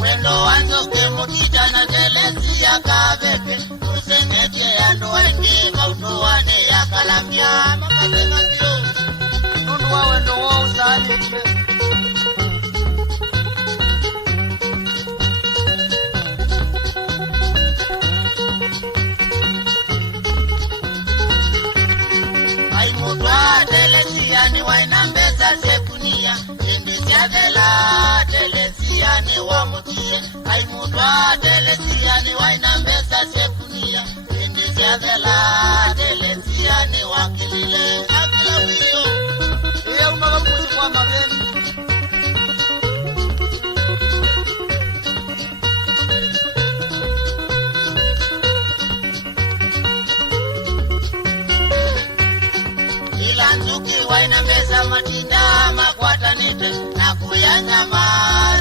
Wendo wanzo kemukita na delesi ya kabebe usenete ya ndoende kautuwane ya kalambia makasenga sio nundu wa wendo wa uzalike aimutwa delesi ya ni wainambeza sekunia indisi ya dela delesi ya ni wamutie aimutwa delesi ya ni wainambeza sekunia indisi ya dela delesi ya ni wakilile akila wio iya umagamuzi kwa mageni ilanzuki wainambeza matinda makwatanite na kuyanyama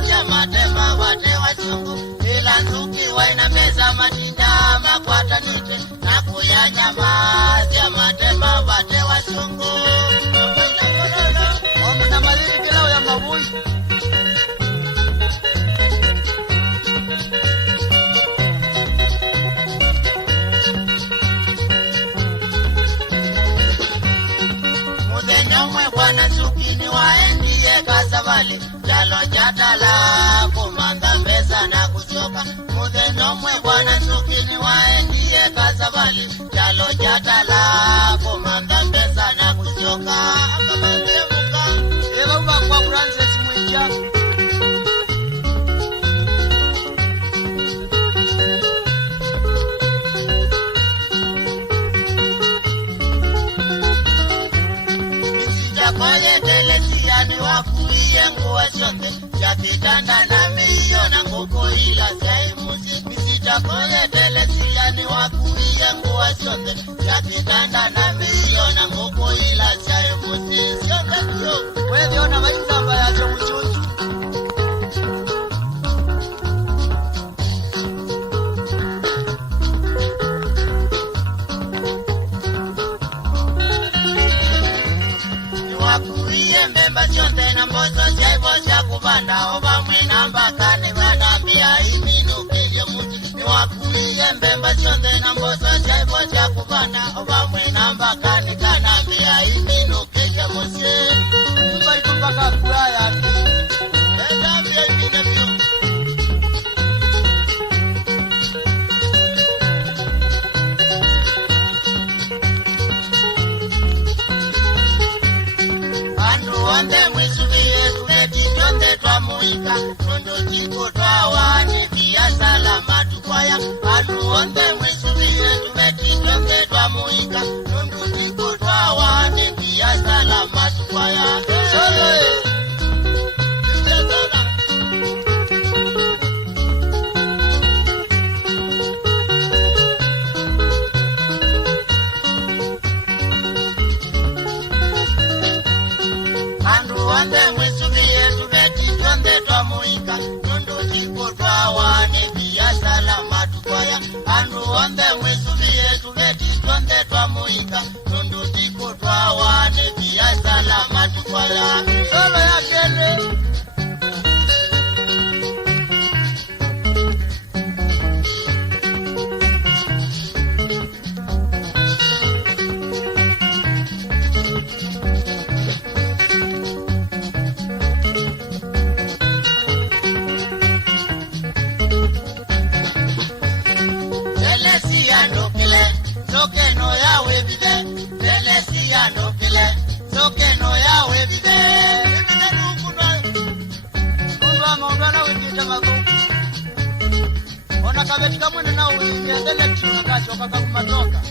jamatema wate wachungu ilanzuki wainambeza matinda makwatanite na kuyanyama jamatema wate wachungu omuna malili kila ya mabuzi Bwana sukini waendie kasavali jalo jatala kumanda pesa na kuchoka mudeno mwe bwana sukini waendie kasavali jalo jatala kumanda pesa na kuchoka akamangemuka eva uba kwa Francis Mwinja Koye delesi ya ni wakuiye nguwa shote ya kitanda na miyo na nguko ila saimuzi misita koye delesi ya ni wakuiye nguwa shote ya kitanda na miyo na nguko ila saimuzi siote kiyo wewe ona maitamba ya chomuchuchu Wakuiye mbemba chote na mbozo jaibo cha kubanda oba mwinamba kane wanambia iminu kilio muji ni wakuiye mbemba chote na mbozo jaibo cha kubanda oba mwinamba kane kanambia iminu kilio muji mba ikumbaka kuraya endambia imine vyo Onde mwisubiye tubeti tonde twa muika Nondo jiko twa wani kia salama tukwaya Alu onde mwisubiye tubeti tonde twa muika Nondo jiko twa wani kia salama tukwaya Sole Wande mwisubiye tubeti tonde twa muika Nondo jiko twa wane biya salama tukwaya Andu wande mwisubiye tubeti tonde twa muika Nondo jiko twa wane biya salama tukwaya Solo ya kele Soke no ya webide, delesi ya no kile. Soke no ya webide, webide nukuna. Unwa maungana wikita magu. Ona kabetika mwene na uingia, dele kishuna kachi wakaka kumatoka.